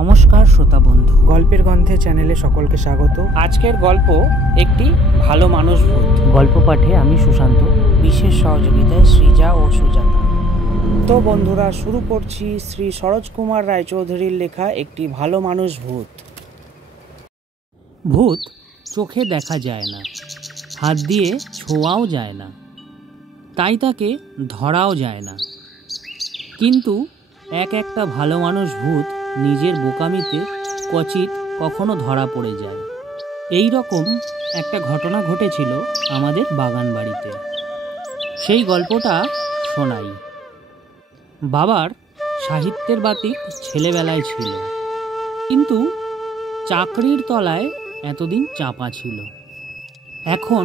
নমস্কার শ্রোতা বন্ধু, গল্পের গন্ধে চ্যানেলে সকলকে স্বাগত। আজকের গল্প একটি ভালো মানুষ ভূত। গল্প পাঠে আমি সুশান্ত, বিশেষ সহযোগিতায় সৃজা ও সুজাতা। তো বন্ধুরা, শুরু করছি শ্রী সরোজ কুমার রায়চৌধুরীর লেখা একটি ভালো মানুষ ভূত। ভূত চোখে দেখা যায় না, হাত দিয়ে ছোঁয়াও যায় না, তাই তাকে ধরাও যায় না। কিন্তু একটা ভালো মানুষ ভূত নিজের বোকামিতে ক্বচিৎ কখনো ধরা পড়ে যায়। এই রকম একটা ঘটনা ঘটেছিল আমাদের বাগান বাড়িতে। সেই গল্পটা শোনাই। বাবার সাহিত্যের বাতিক ছেলেবেলায় ছিল, কিন্তু চাকরির তলায় এতদিন চাপা ছিল। এখন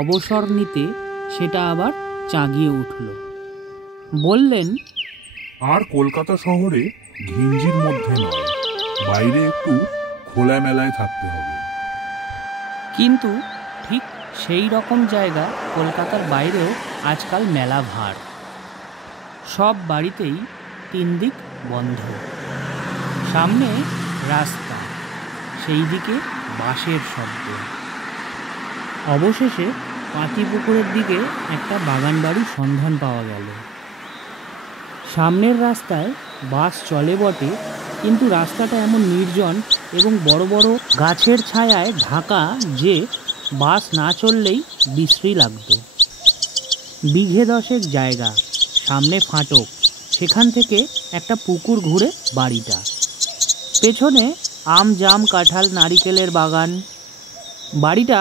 অবসর নিতে সেটা আবার চাগিয়ে উঠল। বললেন, আর কলকাতা শহরে ঘিঞ্জির মধ্যে নয়, বাইরে একটু খোলামেলায় থাকতে হবে। কিন্তু ঠিক সেই রকম জায়গা কলকাতার বাইরেও আজকাল মেলা ভার। সব বাড়িতেই 3 দিক বন্ধ, সামনে রাস্তা, সেই দিকে বাঁশের শব্দ। অবশেষে পাতিপুকুরের দিকে একটা বাগান বাড়ির সন্ধান পাওয়া গেল। সামনের রাস্তায় বাস চলে বটে, কিন্তু রাস্তাটা এমন নির্জন এবং বড় বড় গাছের ছায়ায় ঢাকা যে বাস না চললেই বিশ্রী লাগতো। বিঘে 10 জায়গা, সামনে ফাটক, সেখান থেকে একটা পুকুর ঘুরে বাড়িটা। পেছনে আম, জাম, কাঁঠাল, নারিকেলের বাগান। বাড়িটা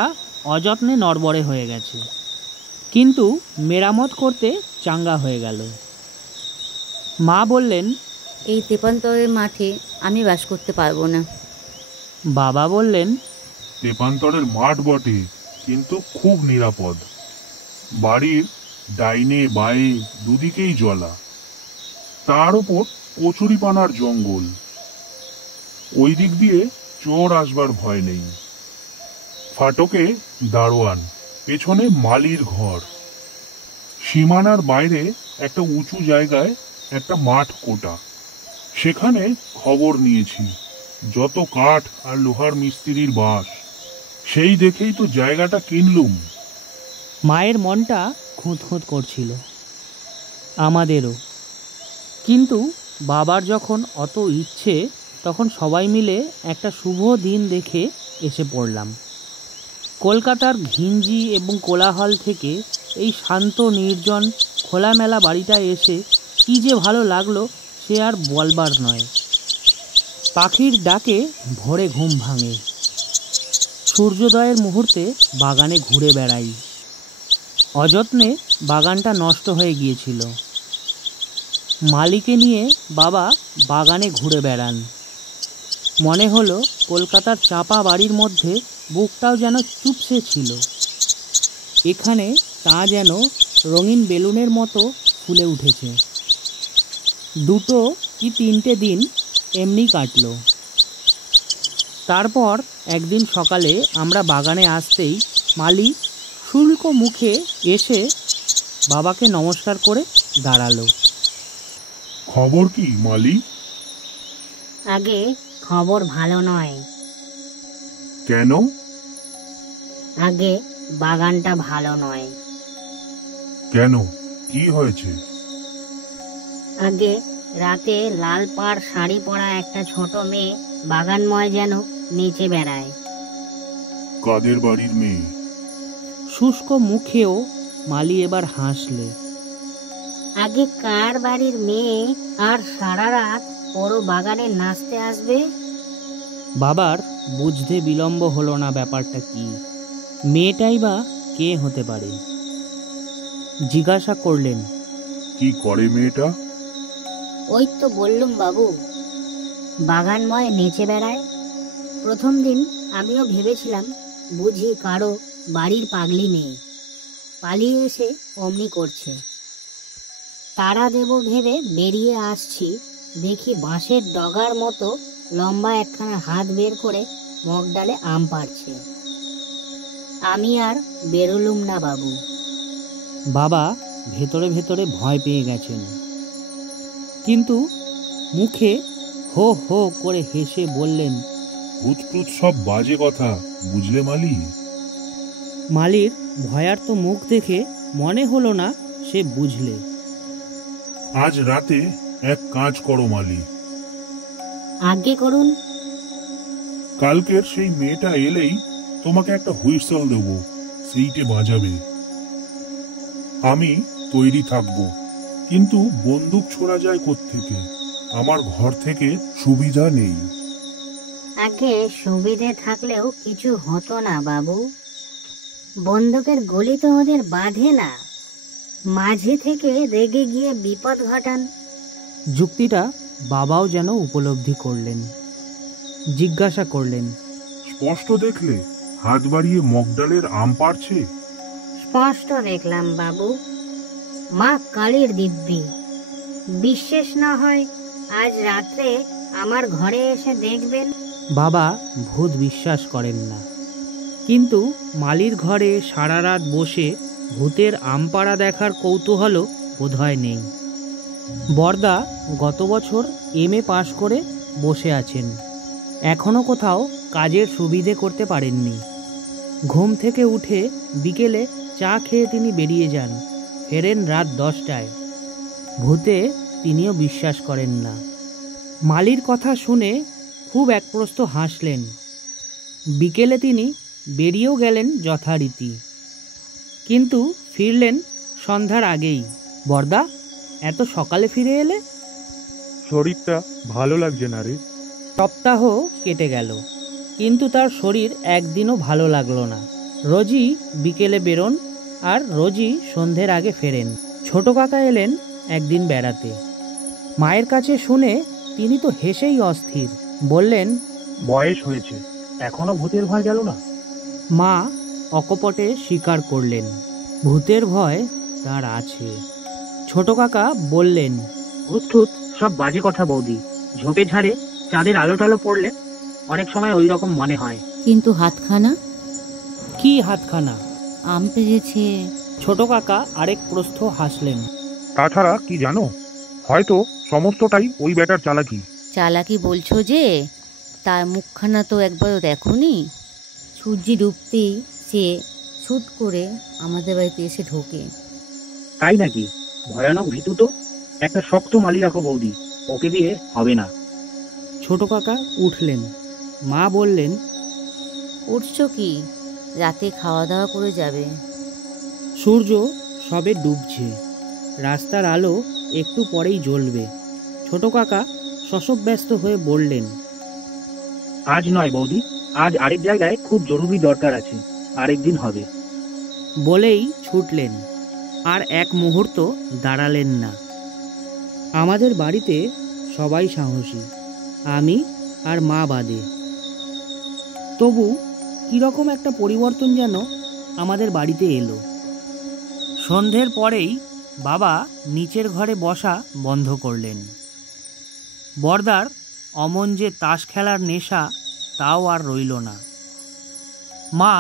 অযত্নে নড়বড়ে হয়ে গেছে, কিন্তু মেরামত করতে চাঙ্গা হয়ে গেল। মা বললেন, এই তেপান্তরের মাঠে আমি বাস করতে পারবো না। বাবা বললেন, তেপান্তরের মাঠ বটে, কিন্তু খুব নিরাপদ। বাড়ির ডাইনে বাঁয়ে দুদিকেই জলা, তার উপর কচুরিপানার জঙ্গল। ওই দিক দিয়ে চোর আসবার ভয় নেই। ফাটকে দারোয়ান, পেছনে মালির ঘর। সীমানার বাইরে একটা উঁচু জায়গায় একটা মাঠ কোটা, সেখানে খবর নিয়েছি যত কাঠ আর লোহার মিস্ত্রির বাস। সেই দেখেই তো জায়গাটা কিনলুম। মায়ের মনটা খুঁতখুঁত করছিল, আমাদেরও। কিন্তু বাবার যখন অত ইচ্ছে, তখন সবাই মিলে একটা শুভ দিন দেখে এসে পড়লাম। কলকাতার ঘিঞ্জি এবং কোলাহল থেকে এই শান্ত নির্জন খোলামেলা বাড়িটা এসে কী যে ভালো লাগলো সে আর বলবার নয়। পাখির ডাকে ভোরে ঘুম ভাঙে, সূর্যোদয়ের মুহূর্তে বাগানে ঘুরে বেড়াই। অযত্নে বাগানটা নষ্ট হয়ে গিয়েছিল। মালিকে নিয়ে বাবা বাগানে ঘুরে বেড়ান। মনে হলো কলকাতার চাপা বাড়ির মধ্যে বুকটাও যেন চুপসে ছিল। এখানে তা যেন রঙিন বেলুনের মতো ফুলে উঠেছে। 2 কি 3টে দিন এমনি কাটল। তারপর একদিন সকালে আমরা বাগানে আসতেই মালি শুষ্ক মুখে এসে বাবাকে নমস্কার করে দাঁড়ালো। খবর কি মালি? আগে খবর ভালো নয়। কেন? আগে বাগানটা ভালো নয়। কেন, কি হয়েছে? আগে রাতে লাল পাড় শাড়ি পরা একটা ছোট মেয়ে বাগানময় যেন নেচে বেড়ায়। কাদের বাড়ির মেয়ে? শুষ্ক মুখেও মালি এবার হাসলে। আগে কার বাড়ির মেয়ে আর সারা রাত পুরো বাগানে নাচতে আসবে? বাবার বুঝতে বিলম্ব হলো না ব্যাপারটা কি। মেয়েটাই বা কে হতে পারে? জিজ্ঞাসা করলেন, কি করে মেয়েটা? ওই তো বললুম বাবু, বাগানময় নেচে বেড়ায়। প্রথম দিন আমিও ভেবেছিলাম বুঝি কারো বাড়ির পাগলি মেয়ে পালিয়ে এসে অমনি করছে। তারা দেব ভেবে বেরিয়ে আসছি, দেখি বাঁশের ডগার মতো লম্বা একখানা হাত বের করে মগডালে আম পাড়ছে। আমি আর বেরোলুম না বাবু। বাবা ভেতরে ভেতরে ভয় পেয়ে গেছেন, কিন্তু মুখে হো হো করে হেসে বললেন, ভূতপ্রুত সব বাজে কথা, বুঝলে মালি? মালির ভয়ার্ত মুখ দেখে মনে হলো না সে বুঝলে। আজ রাতে এক কাজ করো মালি। আজ্ঞে করুন। কালকের সেই মেয়েটা এলেই তোমাকে একটা হুইসেল দেবো, সেইটে বাজাবে। আমি তৈরি থাকবো, কিন্তু বন্দুক ছোড়া যায় কোত্থেকে? আমার ঘর থেকে সুবিধা নেই। আগে সুবিধে থাকলেও কিছু হতো না বাবু। বন্দুকের গুলি তো ওদের বাঁধে না, মাঝে থেকে রেগে গিয়ে বিপদ ঘটান। যুক্তিটা বাবাও যেন উপলব্ধি করলেন। জিজ্ঞাসা করলেন, স্পষ্ট দেখলে হাত বাড়িয়ে মগডালের আম পাড়ছে? স্পষ্ট দেখলাম বাবু, মা কালীর দিব্যি। বিশ্বাস না হয় আজ রাত্রে আমার ঘরে এসে দেখবেন। বাবা ভূত বিশ্বাস করেন না, কিন্তু মালির ঘরে সারা রাত বসে ভূতের আমপাড়া দেখার কৌতূহলও বোধহয় নেই। বরদা গত বছর MA পাশ করে বসে আছেন, এখনো কোথাও কাজের সুবিধে করতে পারেননি। ঘুম থেকে উঠে বিকেলে চা খেয়ে তিনি বেরিয়ে যান, ফেরেন রাত 10টায়। ভূতে তিনিও বিশ্বাস করেন না। মালির কথা শুনে খুব একপ্রস্থ হাসলেন। বিকেলে তিনি বেরিয়েও গেলেন যথারীতি, কিন্তু ফিরলেন সন্ধ্যার আগেই। বরদা, এত সকালে ফিরে এলে? শরীরটা ভালো লাগছে না রে। সপ্তাহ কেটে গেল, কিন্তু তার শরীর একদিনও ভালো লাগলো না। রোজই বিকেলে বেরোন আর রোজই সন্ধ্যের আগে ফেরেন। ছোট কাকা এলেন একদিন বেড়াতে। মায়ের কাছে শুনে তিনি তো হেসেই অস্থির। বললেন, বয়স হয়েছে, এখনো ভূতের ভয় গেল না? মা অকপটে স্বীকার করলেন, ভূতের ভয় তার আছে। ছোট কাকা বললেন, ভূত টুত সব বাজে কথা বৌদি। ঝোপে ঝাড়ে চাঁদের আলো টালো পড়লে অনেক সময় ওই রকম মনে হয়। কিন্তু হাতখানা? কি হাতখানা? আম পেয়েছে। ছোট কাকা আরেক প্রস্থ হাসলেন। তাছাড়া কি জানো, হয়তো সমস্তটাই ওই বেটার চালাকি। চালাকি বলছো যে? তার মুখখানা তো একবারও দেখোনি? সূর্যি ডুবতেই সে ছুট করে আমাদের বাড়িতে এসে ঢোকে। তাই নাকি? ভয়ানক ভীতু তো। একটা শক্ত মালি রাখো বৌদি, ওকে দিয়ে হবে না। ছোট কাকা উঠলেন। মা বললেন, উঠছো কি? রাতে খাওয়া দাওয়া করে যাবে। সূর্য সবে ডুবছে, রাস্তার আলো একটু পরেই জ্বলবে। ছোট কাকা শশব্যস্ত হয়ে বললেন, আজ নয় বৌদি, আজ আরেক জায়গায় খুব জরুরি দরকার আছে, আরেকদিন হবে। বলেই ছুটলেন। আর এক মুহূর্ত দাঁড়ালেন না। আমাদের বাড়িতে সবাই সাহসী, আমি আর মা বাদে। তবু কীরকম একটা পরিবর্তন যেন আমাদের বাড়িতে এলো। সন্ধ্যের পরেই বাবা নিচের ঘরে বসা বন্ধ করলেন। বরদার অমন যে তাস খেলার নেশা, তাও আর রইল না। মা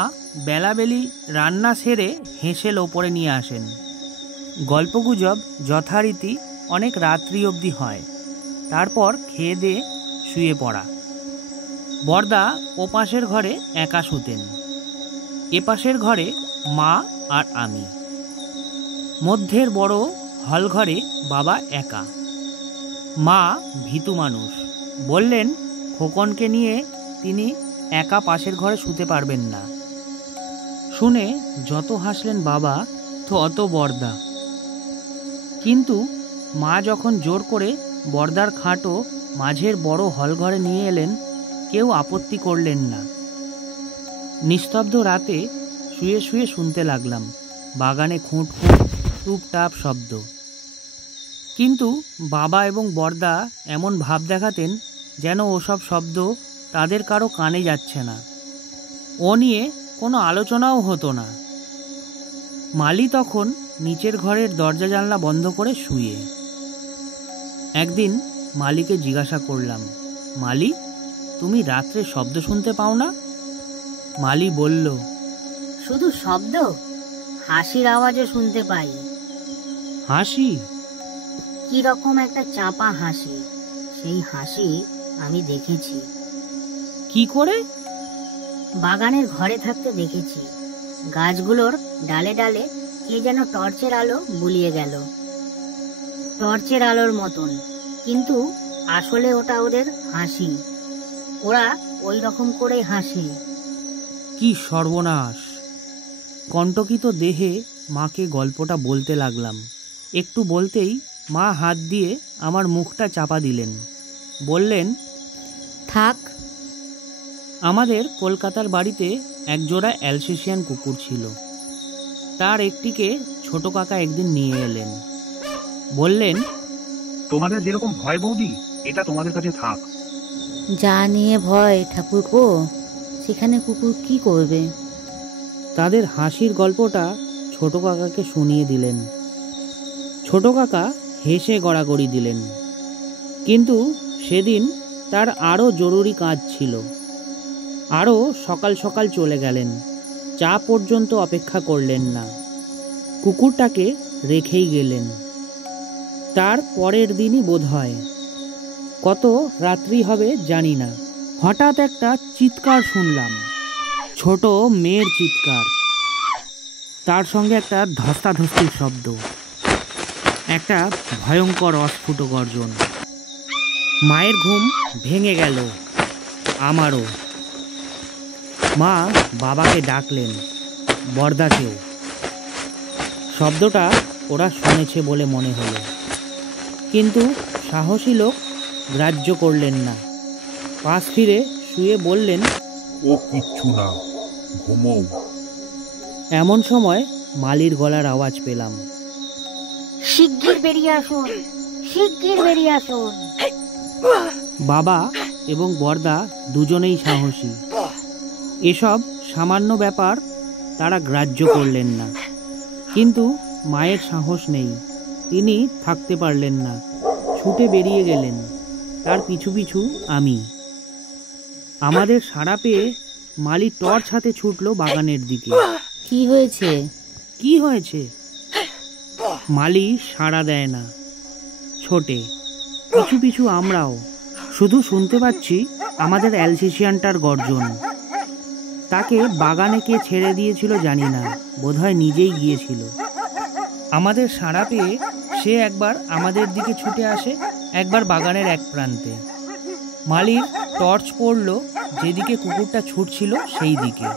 বেলাবেলি রান্না সেরে হেঁসেল ওপরে নিয়ে আসেন। গল্পগুজব যথারীতি অনেক রাত্রি অবধি হয়, তারপর খেয়ে দিয়ে শুয়ে পড়া। বরদা ও পাশের ঘরে একা শুতেন, এপাশের ঘরে মা আর আমি। মধ্যের বড় হল ঘরে বাবা একা। মা ভীতু মানুষ, বললেন খোকনকে নিয়ে তিনি একা পাশের ঘরে শুতে পারবেন না। শুনে যত হাসলেন বাবা তত বরদা। কিন্তু মা যখন জোর করে বরদার খাটও মাঝের বড় হল ঘরে নিয়ে এলেন, কেউ আপত্তি করলেন না। নিস্তব্ধ রাতে শুয়ে শুয়ে শুনতে লাগলাম বাগানে খুঁট খুঁট টুপটাপ শব্দ। কিন্তু বাবা এবং বরদা এমন ভাব দেখাতেন যেন ওসব শব্দ তাদের কারো কানে যাচ্ছে না, ও নিয়ে কোনো আলোচনাও হতো না। মালি তখন নিচের ঘরের দরজা জানলা বন্ধ করে শুয়ে। একদিন মালিকে জিজ্ঞাসা করলাম, মালি, তুমি রাত্রে শব্দ শুনতে পাও না? মালি বলল, শুধু শব্দ, হাসির আওয়াজও শুনতে পাই। হাসি? কিরকম একটা চাপা হাসি। সেই হাসি আমি দেখেছি। কি করে? বাগানের ঘরে থাকতে দেখেছি। গাছগুলোর ডালে ডালে কে যেন টর্চের আলো বুলিয়ে গেল, টর্চের আলোর মতন, কিন্তু আসলে ওটা ওদের হাসি। ওরা ওই রকম করে হাসে। কি সর্বনাশ! কণ্টকিত দেহে মাকে গল্পটা বলতে লাগলাম। একটু বলতেই মা হাত দিয়ে আমার মুখটা চাপা দিলেন, বললেন, থাক। আমাদের কলকাতার বাড়িতে একজোড়া অ্যালসেশিয়ান কুকুর ছিল। তার একটিকে ছোট কাকা একদিন নিয়ে এলেন। বললেন, তোমাদের যেরকম ভয় বৌদি, এটা তোমাদের কাছে থাক। যা নিয়ে ভয় ঠাকুরপো, সেখানে কুকুর কি করবে? তাদের হাসির গল্পটা ছোট কাকাকে শুনিয়ে দিলেন। ছোট কাকা হেসে গড়াগড়ি দিলেন। কিন্তু সেদিন তার আরও জরুরি কাজ ছিল। আরও সকাল সকাল চলে গেলেন। চা পর্যন্ত অপেক্ষা করলেন না, কুকুরটাকে রেখেই গেলেন। তার পরের দিনই বোধহয়, কত রাত্রি হবে জানি না, হঠাৎ একটা চিৎকার শুনলাম। ছোট মেয়ের চিৎকার, তার সঙ্গে একটা ধস্তাধস্তির শব্দ, একটা ভয়ঙ্কর অস্ফুট গর্জন। মায়ের ঘুম ভেঙে গেল, আমারও। মা বাবাকে ডাকলেন, বরদাকেও। শব্দটা ওরা শুনেছে বলে মনে হলো, কিন্তু সাহসী লোক গ্রাহ্য করলেন না। পাশ ফিরে শুয়ে বললেন, ও কিচ্ছু না, ঘুমোও। এমন সময় মালির গলার আওয়াজ পেলাম, শিগগির বেরিয়ে আসুন, শিগগির বেরিয়ে আসুন। বাবা এবং বরদা দুজনেই সাহসী। এসব সামান্য ব্যাপার তারা গ্রাহ্য করলেন না। কিন্তু মায়ের সাহস নেই, তিনি থাকতে পারলেন না, ছুটে বেরিয়ে গেলেন। তার পিছু পিছু আমি। আমাদের সাড়া পেয়ে মালি টর্চ হাতে ছুটল বাগানের দিকে। কি হয়েছে? কি হয়েছে? মালি সাড়া দেয় না, ছোটে। পিছু পিছু আমরাও। শুধু শুনতে পাচ্ছি আমাদের অ্যালসেশিয়ানটার গর্জন। তাকে বাগানে কে ছেড়ে দিয়েছিল জানি না, বোধহয় নিজেই গিয়েছিল। আমাদের সাড়া পেয়ে সে একবার আমাদের দিকে ছুটে আসে, একবার বাগানের এক প্রান্তে। মালির টর্চ পড়ল যেদিকে কুকুরটা ছুটছিল সেই দিকে।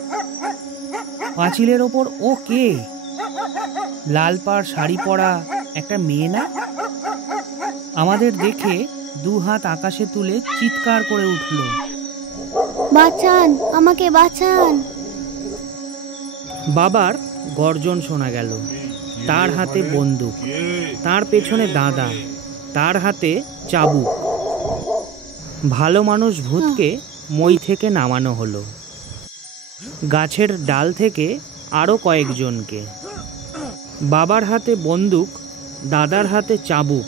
পাঁচিলের ওপর ও কে? লাল পাড় শাড়ি পরা একটা মেয়ে না? আমাদের দেখে দু হাত আকাশে তুলে চিৎকার করে উঠল, বাঁচান, আমাকে বাঁচান। বাবার গর্জন শোনা গেল। তার হাতে বন্দুক, তার পেছনে দাদা, তার হাতে চাবুক। ভালো মানুষ ভূতকে মই থেকে নামানো হলো, গাছের ডাল থেকে আরও কয়েকজনকে। বাবার হাতে বন্দুক, দাদার হাতে চাবুক,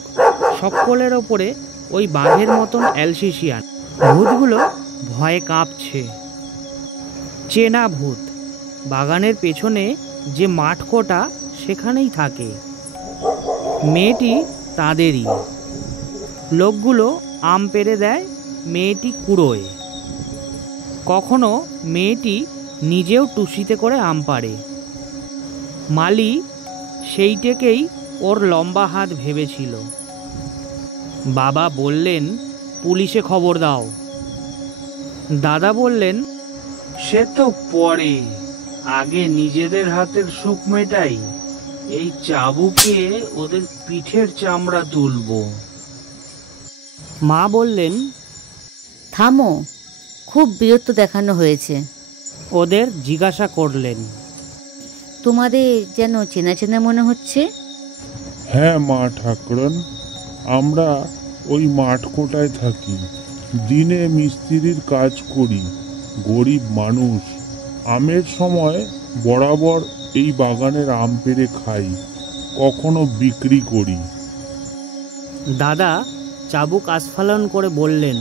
সকলের ওপরে ওই বাঘের মতন অ্যালসেশিয়ান। ভূতগুলো ভয়ে কাঁপছে। চেনা ভূত। বাগানের পেছনে যে মাঠকোটা, সেখানেই থাকে। মেয়েটি তাদেরই। লোকগুলো আম পেড়ে দেয়, মেয়েটি কুড়োয়। কখনো মেয়েটি নিজেও টুসিতে করে আম পাড়ে। মালি সেইটাকেই ওর লম্বা হাত ভেবেছিল। বাবা বললেন, পুলিশে খবর দাও। দাদা বললেন, সে তো পরে, আগে নিজেদের হাতের সুখ মেটাই, এই চাবুকে ওদের পিঠের চামড়া তুলব। মা বললেন, থামো, খুব বিরক্ত দেখানো হয়েছে। ওদের জিজ্ঞাসা করলেন, তোমাদের যেন চেনা চেনা মনে হচ্ছে। হ্যাঁ মা ঠাকুরন, আমরা ওই মাঠকোটায় থাকি, দিনে মিস্ত্রির কাজ করি, গরিব মানুষ। আমের সময় বরাবর এই বাগানের আম পেড়ে খাই, কখনো বিক্রি করি। দাদা চাবুক আস্ফালন করে বললেন,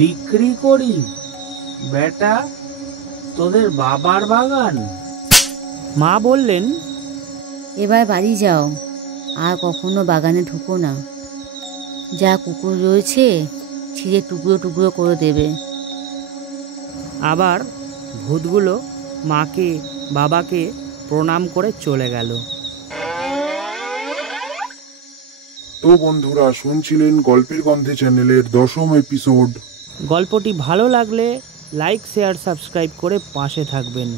বিক্রি করি? বেটা, তোদের বাবার বাগান? মা বললেন, এবার বাড়ি যাও, আর কখনো বাগানে ঢুকো না। যা কুকুর রয়েছে ছিঁড়ে টুকরো টুকরো করে দেবে। আবার ভূতগুলো মাকে বাবাকে প্রণাম করে চলে গেল। তো বন্ধুরা, শুনছিলেন গল্পের গন্ধে চ্যানেলের 10ম এপিসোড। গল্পটি ভালো লাগলে লাইক শেয়ার সাবস্ক্রাইব করে পাশে থাকবেন।